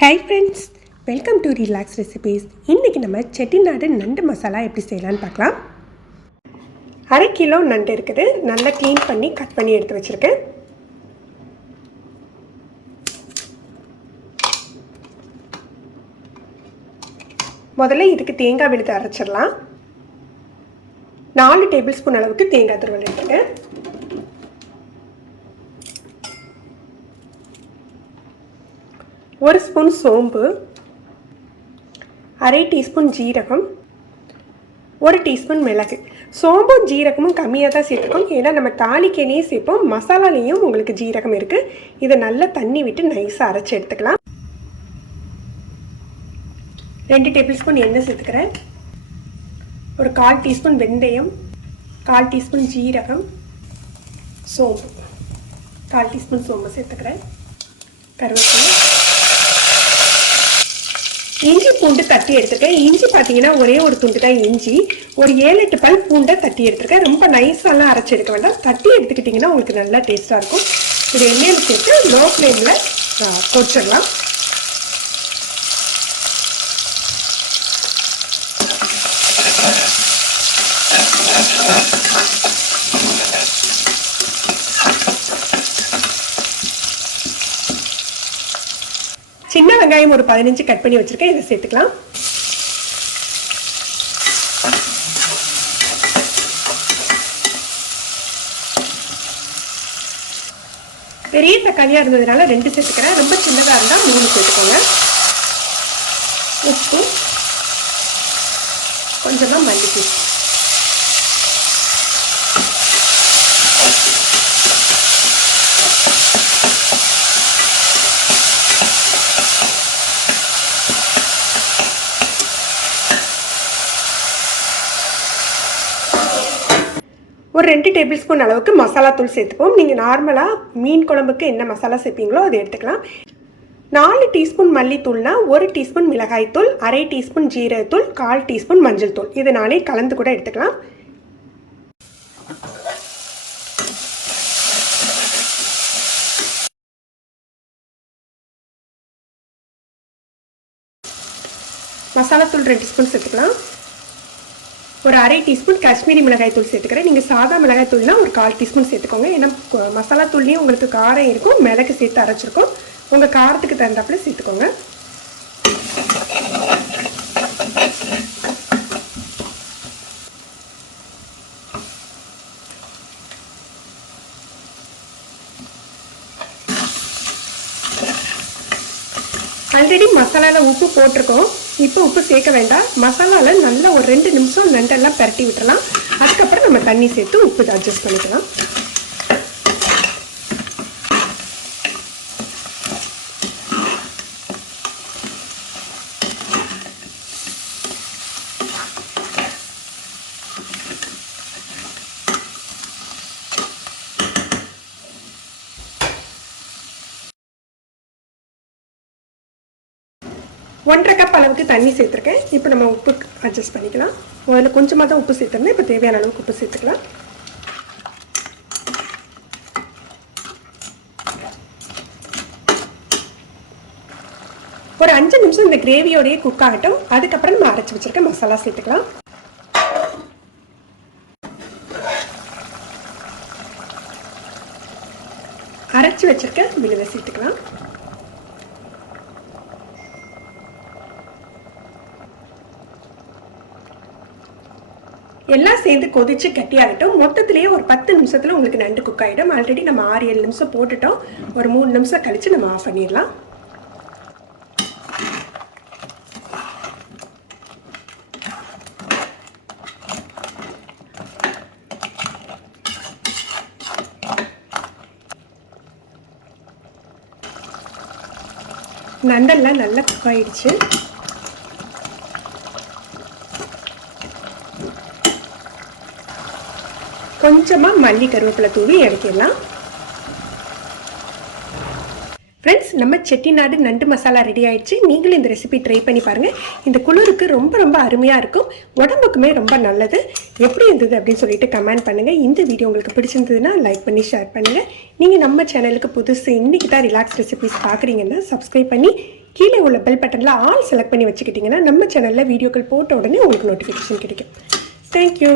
Hi friends, welcome to Relax Recipes. இன்னைக்கு நம்ம செட்டிநாடு நண்டு மசாலா எப்படி செய்யலாம்னு பார்க்கலாம். 1/2 கிலோ நண்டு இருக்குது. நல்லா க்ளீன் பண்ணி கட் பண்ணி எடுத்து வச்சிருக்கேன். முதல்ல இதுக்கு தேங்காய் விழுது அரைச்சிடலாம். 4 டேபிள் ஸ்பூன் அளவுக்கு தேங்காய் துருவல் எடுத்துக்கேன். 1 ஸ்பூன் சோம்பு, 1/2 டீஸ்பூன் ஜீரகம், 1 டீஸ்பூன் மிளகு. சோம்பும் ஜீரகமும் கம்மியாக தான் சேர்த்துக்கோம், ஏன்னா நம்ம தாளிக்கையிலையும் சேர்ப்போம், மசாலாலையும் உங்களுக்கு ஜீரகம் இருக்குது. இதை நல்லா தண்ணி விட்டு நைஸாக அரைச்சி எடுத்துக்கலாம். 2 டேபிள் ஸ்பூன் எண்ணெய் சேர்த்துக்கிறேன். ஒரு 1/4 டீஸ்பூன் வெந்தயம், 1/4 டீஸ்பூன் ஜீரகம், சோம்பு, 1/4 டீஸ்பூன் சோம்பு சேர்த்துக்கிறேன். கருவேப்பிலை, இஞ்சி பூண்டு தட்டி எடுத்துருக்கேன். இஞ்சி பார்த்தீங்கன்னா ஒரே ஒரு துண்டு தான் இஞ்சி. ஒரு 7-8 பல் பூண்டை தட்டி எடுத்துருக்கேன். ரொம்ப நைஸாலாம் அரைச்சி எடுக்க வேண்டாம், தட்டி எடுத்துக்கிட்டிங்கன்னா உங்களுக்கு நல்லா டேஸ்ட்டாக இருக்கும். இது எண்ணெயில் சேர்த்து லோ ஃப்ளேமில் பொரிச்சிடலாம். சின்ன வெங்காயம் ஒரு 15 கட் பண்ணி வச்சிருக்கேன், இதை சேர்த்துக்கலாம். பெரிய தக்காளியா இருந்ததுனால 2 சேர்த்துக்கிறேன். ரொம்ப சின்னதா இருந்தா 3 சேர்த்துக்கோங்க. உப்பு, கொஞ்சமா மல்லித்தூள். ஒரு 2 டேபிள் ஸ்பூன் அளவுக்கு மசாலா தூள் சேர்த்துப்போம். நீங்கள் நார்மலாக மீன் குழம்புக்கு என்ன மசாலா சேர்ப்பீங்களோ அதை எடுத்துக்கலாம். 4 டீஸ்பூன் மல்லித்தூள்னா 1 டீஸ்பூன் மிளகாய்த்தூள், 1/2 டீஸ்பூன் ஜீரகத்தூள், 1/4 டீஸ்பூன் மஞ்சள் தூள். இது நானே கலந்து கூட எடுத்துக்கலாம். மசாலா தூள் 2 ஸ்பூன் சேர்த்துக்கலாம். ஒரு 1/2 டீஸ்பூன் காஷ்மீரி மிளகாய் தூள் சேர்த்துக்கிறேன். நீங்கள் சாதா மிளகாய் தூள்னா ஒரு 1/4 டீஸ்பூன் சேர்த்துக்கோங்க. ஏன்னா மசாலா தூள்லேயும் உங்களுக்கு காரம் இருக்கும், மிளகு சேர்த்து அரைச்சிருக்கோம். உங்கள் காரத்துக்கு தகுந்தாப்புல சேர்த்துக்கோங்க. ஆல்ரெடி மசாலாவில் உப்பு போட்டிருக்கோம், இப்போ உப்பு சேர்க்க வேண்டாம். மசாலாவில் நல்லா ஒரு 2 நிமிஷம் நண்டெல்லாம் பரட்டி விட்டுறலாம். அதுக்கப்புறம் நம்ம தண்ணி சேர்த்து உப்பு அட்ஜஸ்ட் பண்ணிக்கலாம். ஒன்றரை கப் அளவுக்கு தண்ணி சேர்த்துருக்கேன். இப்போ நம்ம உப்பு அட்ஜஸ்ட் பண்ணிக்கலாம். முதல்ல கொஞ்சமாக தான் உப்பு சேர்த்துருந்தேன், இப்போ தேவையான அளவுக்கு உப்பு சேர்த்துக்கலாம். ஒரு 5 நிமிஷம் இந்த கிரேவியோடையே குக் ஆகட்டும். அதுக்கப்புறம் நம்ம அரைச்சி வச்சிருக்க மசாலா சேர்த்துக்கலாம். அரைச்சி வச்சிருக்க விழுதை சேர்த்துக்கலாம். எல்லாம் சேர்ந்து கொதிச்சு கட்டியாகட்டும். மொத்தத்திலேயே ஒரு 10 நிமிஷத்தில் உங்களுக்கு நண்டு குக் ஆகிடும். ஆல்ரெடி நம்ம 6-7 நிமிஷம் போட்டுட்டோம். ஒரு 3 நிமிஷம் கழித்து நம்ம ஆஃப் பண்ணிடலாம். நண்டெல்லாம் நல்லா குக் ஆயிடுச்சு. கொஞ்சமாக மல்லி கருவேப்பிலை தூவி இறக்கிடலாம். ஃப்ரெண்ட்ஸ், நம்ம செட்டிநாடு நண்டு மசாலா ரெடி ஆயிடுச்சு. நீங்களும் இந்த ரெசிபி ட்ரை பண்ணி பாருங்கள். இந்த குளிருக்கு ரொம்ப ரொம்ப அருமையாக இருக்கும், உடம்புக்குமே ரொம்ப நல்லது. எப்படி இருந்தது அப்படின்னு சொல்லிட்டு கமெண்ட் பண்ணுங்கள். இந்த வீடியோ உங்களுக்கு பிடிச்சிருந்ததுன்னா லைக் பண்ணி ஷேர் பண்ணுங்கள். நீங்கள் நம்ம சேனலுக்கு புதுசு இன்றைக்கி தான் ரிலாக்ஸ் ரெசிபிஸ் பார்க்குறீங்கன்னா சப்ஸ்கிரைப் பண்ணி கீழே உள்ள பெல் பட்டனில் ஆல் செலக்ட் பண்ணி வச்சுக்கிட்டிங்கன்னா நம்ம சேனலில் வீடியோக்கள் போட்ட உடனே உங்களுக்கு நோட்டிஃபிகேஷன் கிடைக்கும். தேங்க்யூ.